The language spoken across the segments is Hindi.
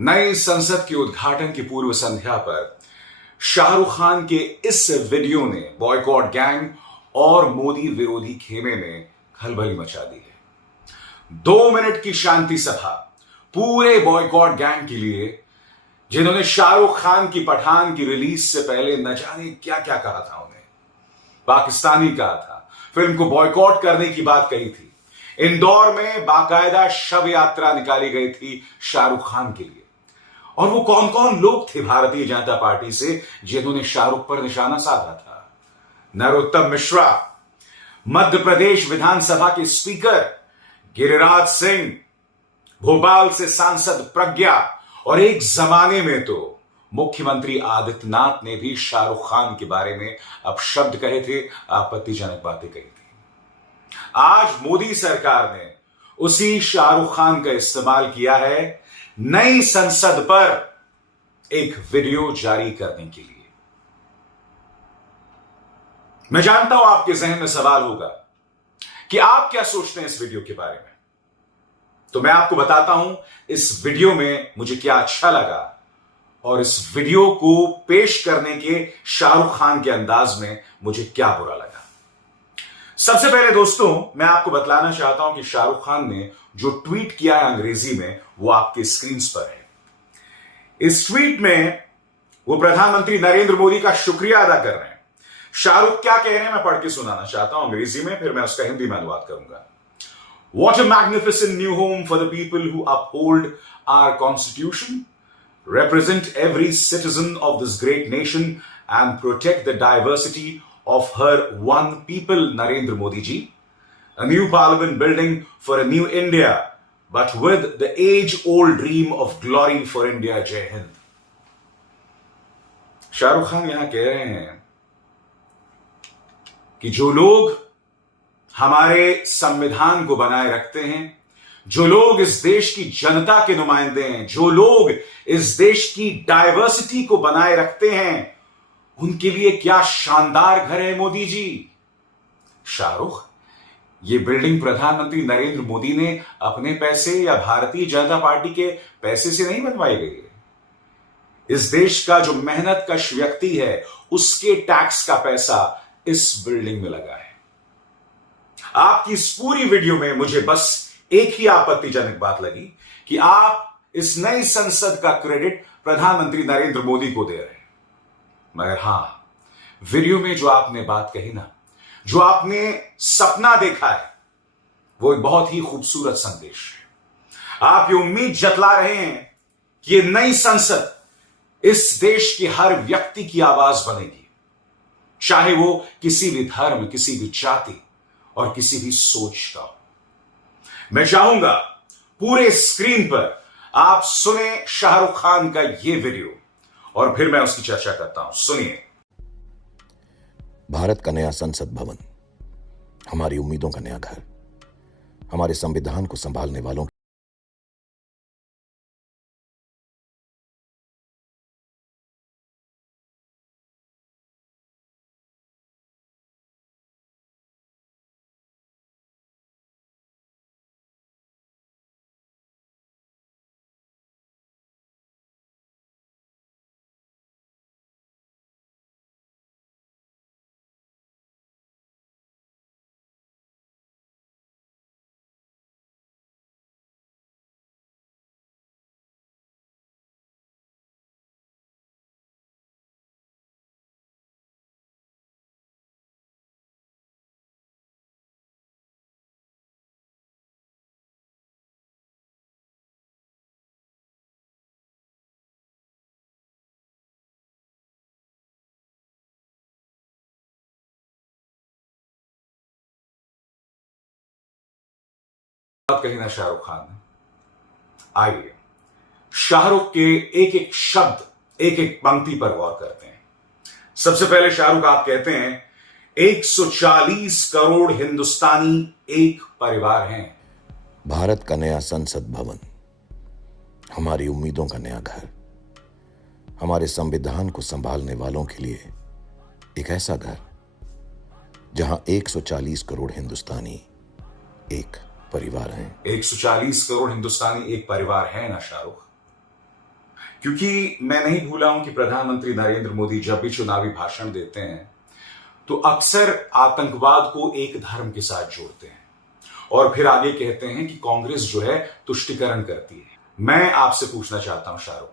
नई संसद के उद्घाटन की पूर्व संध्या पर शाहरुख खान के इस वीडियो ने बॉयकॉट गैंग और मोदी विरोधी खेमे में खलबली मचा दी है। 2 मिनट की शांति सभा पूरे बॉयकॉट गैंग के लिए, जिन्होंने शाहरुख खान की पठान की रिलीज से पहले न जाने क्या क्या कहा था, उन्हें पाकिस्तानी कहा था, फिल्म को बॉयकॉट करने की बात कही थी। इंदौर में बाकायदा शव यात्रा निकाली गई थी शाहरुख खान के लिए। और वो कौन कौन लोग थे भारतीय जनता पार्टी से जिन्होंने शाहरुख पर निशाना साधा था? नरोत्तम मिश्रा, मध्य प्रदेश विधानसभा के स्पीकर गिरिराज सिंह, भोपाल से सांसद प्रज्ञा, और एक जमाने में तो मुख्यमंत्री आदित्यनाथ ने भी शाहरुख खान के बारे में अपशब्द कहे थे, आपत्तिजनक बातें कही थी। आज मोदी सरकार ने उसी शाहरुख खान का इस्तेमाल किया है नई संसद पर एक वीडियो जारी करने के लिए। मैं जानता हूं आपके जहन में सवाल होगा कि आप क्या सोचते हैं इस वीडियो के बारे में। तो मैं आपको बताता हूं इस वीडियो में मुझे क्या अच्छा लगा और इस वीडियो को पेश करने के शाहरुख खान के अंदाज में मुझे क्या बुरा लगा। सबसे पहले दोस्तों, मैं आपको बतलाना चाहता हूं कि शाहरुख खान ने जो ट्वीट किया है अंग्रेजी में, वो आपके स्क्रीन पर है। इस ट्वीट में वो प्रधानमंत्री नरेंद्र मोदी का शुक्रिया अदा कर रहे हैं। शाहरुख क्या कह रहे हैं मैं पढ़ के सुनाना चाहता हूं अंग्रेजी में, फिर मैं उसका हिंदी में अनुवाद करूंगा। What a magnificent new home for the people who uphold our constitution, represent every citizen of this great nation and protect the diversity of her one people, Narendra Modi ji. A new parliament building for a new India, but with the age-old dream of glory for India. Jai Hind. Shahrukh Khan यहां कह रहे हैं कि जो लोग हमारे संविधान को बनाए रखते हैं, जो लोग इस देश की जनता के नुमाइंदे हैं, जो लोग इस देश की डाइवर्सिटी को बनाए रखते हैं, उनके लिए क्या शानदार घर है मोदी जी। शाहरुख, ये बिल्डिंग प्रधानमंत्री नरेंद्र मोदी ने अपने पैसे या भारतीय जनता पार्टी के पैसे से नहीं बनवाई गई है। इस देश का जो मेहनत कश व्यक्ति है, उसके टैक्स का पैसा इस बिल्डिंग में लगा है। आपकी इस पूरी वीडियो में मुझे बस एक ही आपत्तिजनक बात लगी कि आप इस नई संसद का क्रेडिट प्रधानमंत्री नरेंद्र मोदी को दे रहे हैं। मगर हां, वीडियो में जो आपने बात कही ना, जो आपने सपना देखा है, वो एक बहुत ही खूबसूरत संदेश है। आप ये उम्मीद जतला रहे हैं कि ये नई संसद इस देश के हर व्यक्ति की आवाज बनेगी, चाहे वो किसी भी धर्म, किसी भी जाति और किसी भी सोच का हो। मैं चाहूंगा पूरे स्क्रीन पर आप सुने शाहरुख खान का यह वीडियो और फिर मैं उसकी चर्चा करता हूं। सुनिए। भारत का नया संसद भवन, हमारी उम्मीदों का नया घर, हमारे संविधान को संभालने वालों बात कही ना शाहरुख खान ने। आइए शाहरुख के एक एक शब्द, एक एक पंक्ति पर गौर करते हैं। सबसे पहले शाहरुख आप कहते हैं 140 करोड़ हिंदुस्तानी एक परिवार हैं। भारत का नया संसद भवन, हमारी उम्मीदों का नया घर, हमारे संविधान को संभालने वालों के लिए एक ऐसा घर जहां 140 करोड़ हिंदुस्तानी एक परिवार हैं। 140 करोड़ हिंदुस्तानी एक परिवार है ना शाहरुख। क्योंकि मैं नहीं भूला हूं कि प्रधानमंत्री नरेंद्र मोदी जब भी चुनावी भाषण देते हैं तो अक्सर आतंकवाद को एक धर्म के साथ जोड़ते हैं और फिर आगे कहते हैं कि कांग्रेस जो है तुष्टिकरण करती है। मैं आपसे पूछना चाहता हूं शाहरुख,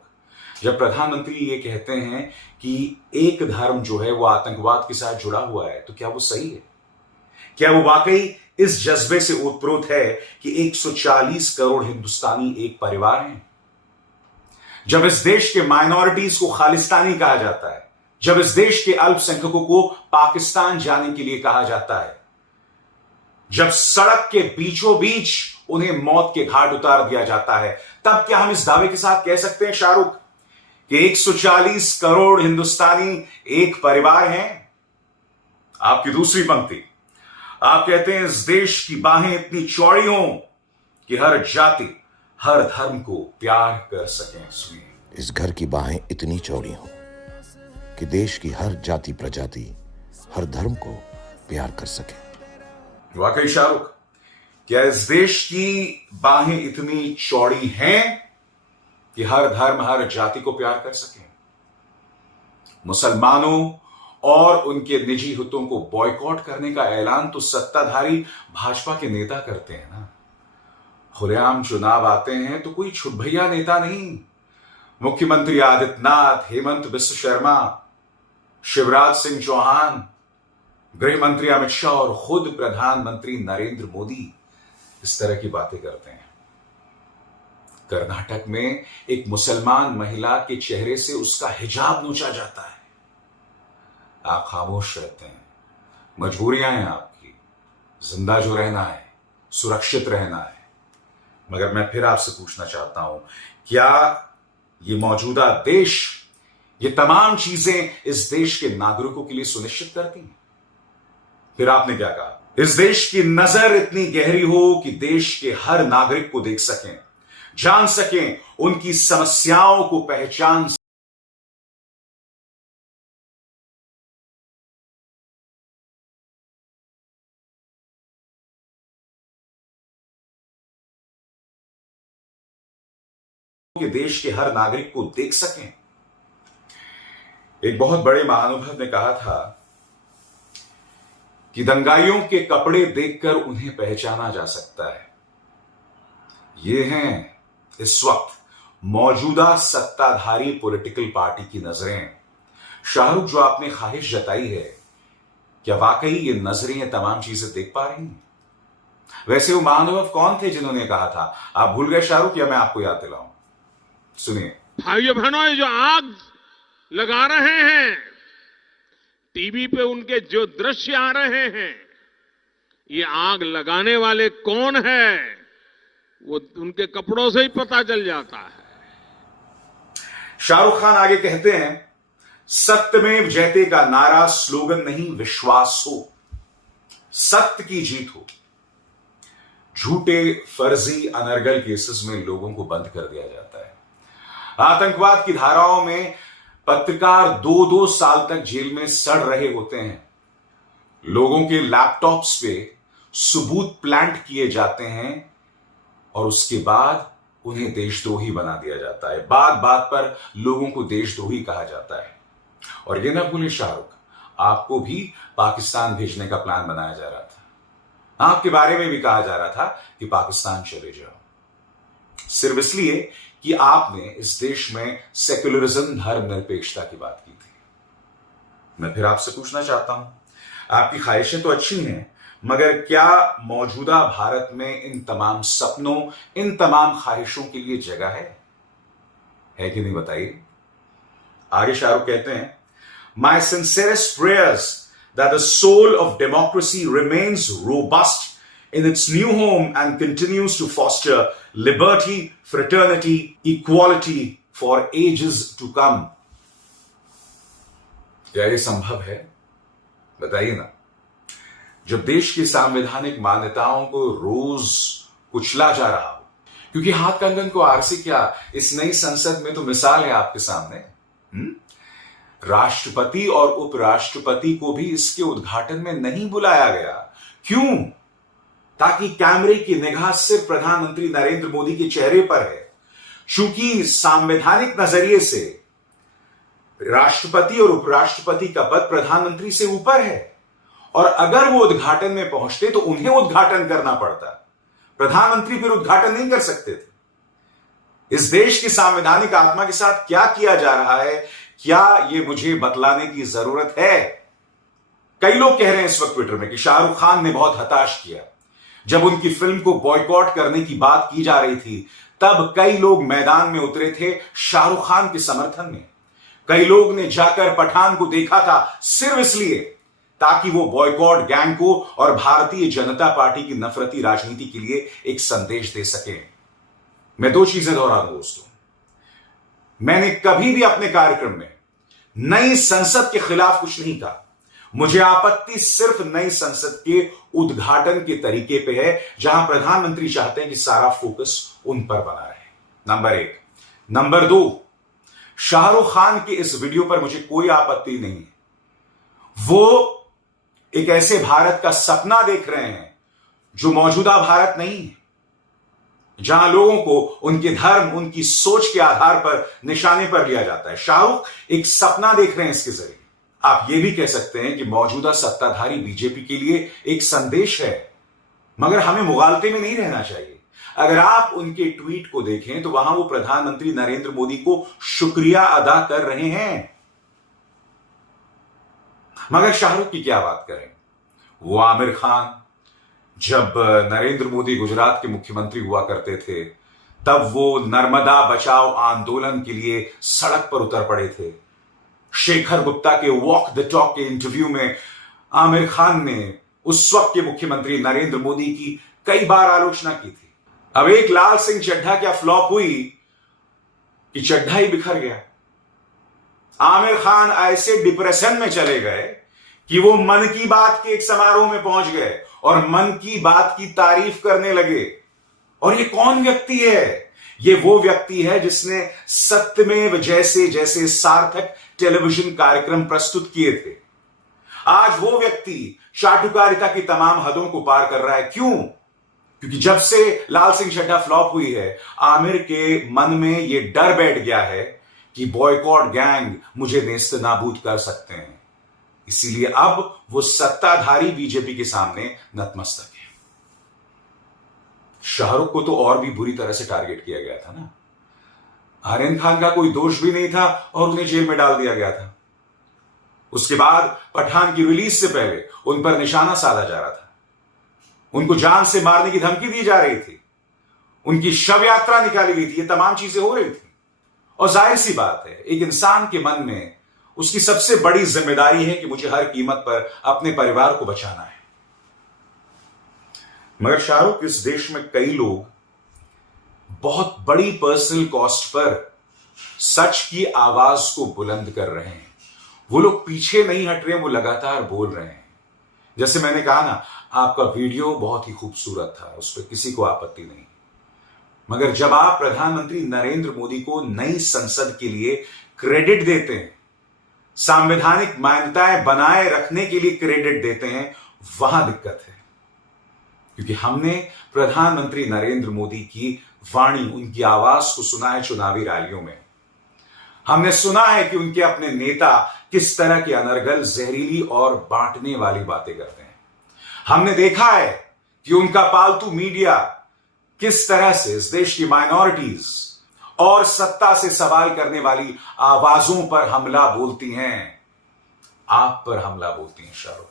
जब प्रधानमंत्री ये कहते हैं कि एक धर्म जो है वो आतंकवाद के साथ जुड़ा हुआ है, तो क्या वो सही है? क्या वो वाकई इस जज्बे से ओतप्रोत है कि 140 करोड़ हिंदुस्तानी एक परिवार हैं? जब इस देश के माइनॉरिटीज को खालिस्तानी कहा जाता है, जब इस देश के अल्पसंख्यकों को पाकिस्तान जाने के लिए कहा जाता है, जब सड़क के बीचों बीच उन्हें मौत के घाट उतार दिया जाता है, तब क्या हम इस दावे के साथ कह सकते हैं शाहरुख कि 140 करोड़ हिंदुस्तानी एक परिवार हैं? आपकी दूसरी पंक्ति, आप कहते हैं इस देश की बाहें इतनी चौड़ी हों कि हर जाति हर धर्म को प्यार कर सकें। सुनिए, इस घर की बाहें इतनी चौड़ी हों कि देश की हर जाति प्रजाति हर धर्म को प्यार कर सके। वाकई शाहरुख, क्या इस देश की बाहें इतनी चौड़ी हैं कि हर धर्म हर जाति को प्यार कर सके? मुसलमानों और उनके निजी हितों को बॉयकॉट करने का ऐलान तो सत्ताधारी भाजपा के नेता करते हैं ना। खुलेआम चुनाव आते हैं तो कोई छुटभैया नेता नहीं, मुख्यमंत्री आदित्यनाथ, हेमंत बिस्व शर्मा, शिवराज सिंह चौहान, गृह मंत्री अमित शाह और खुद प्रधानमंत्री नरेंद्र मोदी इस तरह की बातें करते हैं। कर्नाटक में एक मुसलमान महिला के चेहरे से उसका हिजाब नोचा जाता है, आप खामोश रहते हैं। मजबूरियां हैं आपकी, जिंदा जो रहना है, सुरक्षित रहना है। मगर मैं फिर आपसे पूछना चाहता हूं, क्या ये मौजूदा देश ये तमाम चीजें इस देश के नागरिकों के लिए सुनिश्चित करती हैं? फिर आपने क्या कहा, इस देश की नजर इतनी गहरी हो कि देश के हर नागरिक को देख सकें, जान सकें, उनकी समस्याओं को पहचान के देश के हर नागरिक को देख सकें। एक बहुत बड़े महानुभव ने कहा था कि दंगाइयों के कपड़े देखकर उन्हें पहचाना जा सकता है। ये हैं इस वक्त मौजूदा सत्ताधारी पॉलिटिकल पार्टी की नजरें। शाहरुख, जो आपने ख्वाहिश जताई है, क्या वाकई ये नजरें ये तमाम चीजें देख पा रही हैं? वैसे वो महानुभव कौन थे जिन्होंने कहा था? आप भूल गए शाहरुख, या मैं आपको याद दिलाऊं? सुनिए, भाइयों बहनों, ये जो आग लगा रहे हैं, टीवी पे उनके जो दृश्य आ रहे हैं, ये आग लगाने वाले कौन है वो उनके कपड़ों से ही पता चल जाता है। शाहरुख खान आगे कहते हैं, सत्यमेव जयते का नारा स्लोगन नहीं, विश्वास हो, सत्य की जीत हो। झूठे फर्जी अनर्गल केसेस में लोगों को बंद कर दिया जाता है। आतंकवाद की धाराओं में पत्रकार 2-2 साल तक जेल में सड़ रहे होते हैं। लोगों के लैपटॉप्स पे सबूत प्लांट किए जाते हैं और उसके बाद उन्हें देशद्रोही बना दिया जाता है। बात बात पर लोगों को देशद्रोही कहा जाता है। और ये ना भूलें शाहरुख, आपको भी पाकिस्तान भेजने का प्लान बनाया जा रहा था। आपके बारे में भी कहा जा रहा था कि पाकिस्तान चले जाओ, सिर्फ इसलिए कि आपने इस देश में सेक्युलरिज्म, धर्मनिरपेक्षता की बात की थी। मैं फिर आपसे पूछना चाहता हूं, आपकी ख्वाहिशें तो अच्छी हैं, मगर क्या मौजूदा भारत में इन तमाम सपनों, इन तमाम ख्वाहिशों के लिए जगह है कि नहीं? बताइए। आगे शाहरुख कहते हैं, my sincerest prayers that the soul of democracy remains robust in its new home and continues to foster liberty, fraternity, equality for ages to come. क्या ये संभव है? बताइए ना। जब देश की संवैधानिक मान्यताओं को रोज कुचला जा रहा हो, क्योंकि हाथ कंगन को आरसी क्या, इस नई संसद में तो मिसाल है आपके सामने। राष्ट्रपति और उपराष्ट्रपति को भी इसके उद्घाटन में नहीं बुलाया गया। क्यों? ताकि कैमरे की निगाह सिर्फ प्रधानमंत्री नरेंद्र मोदी के चेहरे पर है। चूंकि संवैधानिक नजरिए से राष्ट्रपति और उपराष्ट्रपति का पद प्रधानमंत्री से ऊपर है, और अगर वो उद्घाटन में पहुंचते तो उन्हें उद्घाटन करना पड़ता, प्रधानमंत्री फिर उद्घाटन नहीं कर सकते थे। इस देश की संवैधानिक आत्मा के साथ क्या किया जा रहा है, क्या ये मुझे बतलाने की जरूरत है? कई लोग कह रहे हैं इस वक्त ट्विटर में कि शाहरुख खान ने बहुत हताश किया। जब उनकी फिल्म को बॉयकॉट करने की बात की जा रही थी, तब कई लोग मैदान में उतरे थे शाहरुख खान के समर्थन में। कई लोग ने जाकर पठान को देखा था सिर्फ इसलिए ताकि वो बॉयकॉट गैंग को और भारतीय जनता पार्टी की नफरती राजनीति के लिए एक संदेश दे सके। मैं दो चीजें दोहरा दूं दोस्तों, मैंने कभी भी अपने कार्यक्रम में नई संसद के खिलाफ कुछ नहीं कहा। मुझे आपत्ति सिर्फ नई संसद के उद्घाटन के तरीके पे है, जहां प्रधानमंत्री चाहते हैं कि सारा फोकस उन पर बना रहे। नंबर एक। नंबर दो, शाहरुख खान के इस वीडियो पर मुझे कोई आपत्ति नहीं है। वो एक ऐसे भारत का सपना देख रहे हैं जो मौजूदा भारत नहीं है, जहां लोगों को उनके धर्म, उनकी सोच के आधार पर निशाने पर लिया जाता है। शाहरुख एक सपना देख रहे हैं इसके जरिए। आप यह भी कह सकते हैं कि मौजूदा सत्ताधारी बीजेपी के लिए एक संदेश है, मगर हमें मुगालते में नहीं रहना चाहिए। अगर आप उनके ट्वीट को देखें तो वहां वो प्रधानमंत्री नरेंद्र मोदी को शुक्रिया अदा कर रहे हैं। मगर शाहरुख की क्या बात करें, वो आमिर खान, जब नरेंद्र मोदी गुजरात के मुख्यमंत्री हुआ करते थे, तब वो नर्मदा बचाओ आंदोलन के लिए सड़क पर उतर पड़े थे। शेखर गुप्ता के वॉक द टॉक के इंटरव्यू में आमिर खान ने उस वक्त के मुख्यमंत्री नरेंद्र मोदी की कई बार आलोचना की थी। अब एक लाल सिंह चड्ढा क्या फ्लॉप हुई कि चड्ढा ही बिखर गया। आमिर खान ऐसे डिप्रेशन में चले गए कि वो मन की बात के एक समारोह में पहुंच गए और मन की बात की तारीफ करने लगे। और ये कौन व्यक्ति है? ये वो व्यक्ति है जिसने सत्यमेव जैसे जैसे सार्थक टेलीविजन कार्यक्रम प्रस्तुत किए थे। आज वो व्यक्ति चाटुकारिता की तमाम हदों को पार कर रहा है। क्यों? क्योंकि जब से लाल सिंह चड्ढा फ्लॉप हुई है, आमिर के मन में ये डर बैठ गया है कि बॉयकॉट गैंग मुझे नेस्त नाबूद कर सकते हैं। इसीलिए अब वो सत्ताधारी बीजेपी के सामने नतमस्तक है। शाहरुख को तो और भी बुरी तरह से टारगेट किया गया था ना। आर्यन खान का कोई दोष भी नहीं था और उन्हें जेल में डाल दिया गया था। उसके बाद पठान की रिलीज से पहले उन पर निशाना साधा जा रहा था। उनको जान से मारने की धमकी दी जा रही थी। उनकी शव यात्रा निकाली गई थी। ये तमाम चीजें हो रही थी। और जाहिर सी बात है, एक इंसान के मन में उसकी सबसे बड़ी जिम्मेदारी है कि मुझे हर कीमत पर अपने परिवार को बचाना है। मगर शाहरुख, इस देश में कई लोग बहुत बड़ी पर्सनल कॉस्ट पर सच की आवाज को बुलंद कर रहे हैं। वो लोग पीछे नहीं हट रहे, वो लगातार बोल रहे हैं। जैसे मैंने कहा ना, आपका वीडियो बहुत ही खूबसूरत था, उस पर किसी को आपत्ति नहीं। मगर जब आप प्रधानमंत्री नरेंद्र मोदी को नई संसद के लिए क्रेडिट देते हैं, संवैधानिक मान्यताएं बनाए रखने के लिए क्रेडिट देते हैं, वहां दिक्कत है। क्योंकि हमने प्रधानमंत्री नरेंद्र मोदी की वाणी, उनकी आवाज को सुना है चुनावी रैलियों में। हमने सुना है कि उनके अपने नेता किस तरह की अनर्गल, जहरीली और बांटने वाली बातें करते हैं। हमने देखा है कि उनका पालतू मीडिया किस तरह से इस देश की माइनॉरिटीज और सत्ता से सवाल करने वाली आवाजों पर हमला बोलती हैं। आप पर हमला बोलती हैं। शाहरुख,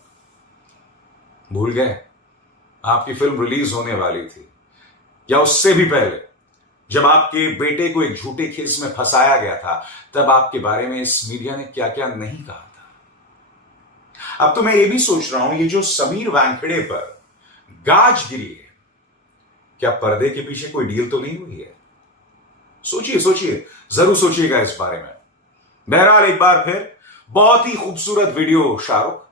भूल गए? आपकी फिल्म रिलीज होने वाली थी, या उससे भी पहले जब आपके बेटे को एक झूठे केस में फंसाया गया था, तब आपके बारे में इस मीडिया ने क्या क्या नहीं कहा था। अब तो मैं ये भी सोच रहा हूं, ये जो समीर वानखेड़े पर गाज गिरी है, क्या पर्दे के पीछे कोई डील तो नहीं हुई है? सोचिए सोचिए, जरूर सोचिएगा इस बारे में। बहरहाल, एक बार फिर बहुत ही खूबसूरत वीडियो शाहरुख,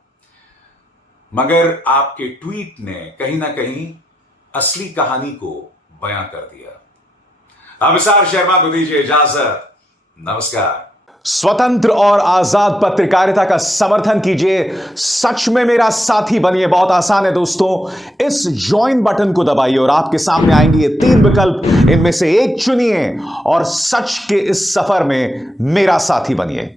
मगर आपके ट्वीट ने कहीं ना कहीं असली कहानी को बयां कर दिया। अभिसार शर्मा को दीजिए इजाजत। नमस्कार। स्वतंत्र और आजाद पत्रकारिता का समर्थन कीजिए, सच में मेरा साथी बनिए। बहुत आसान है दोस्तों, इस ज्वाइन बटन को दबाइए और आपके सामने आएंगे ये 3 विकल्प, इनमें से एक चुनिए और सच के इस सफर में मेरा साथी बनिए।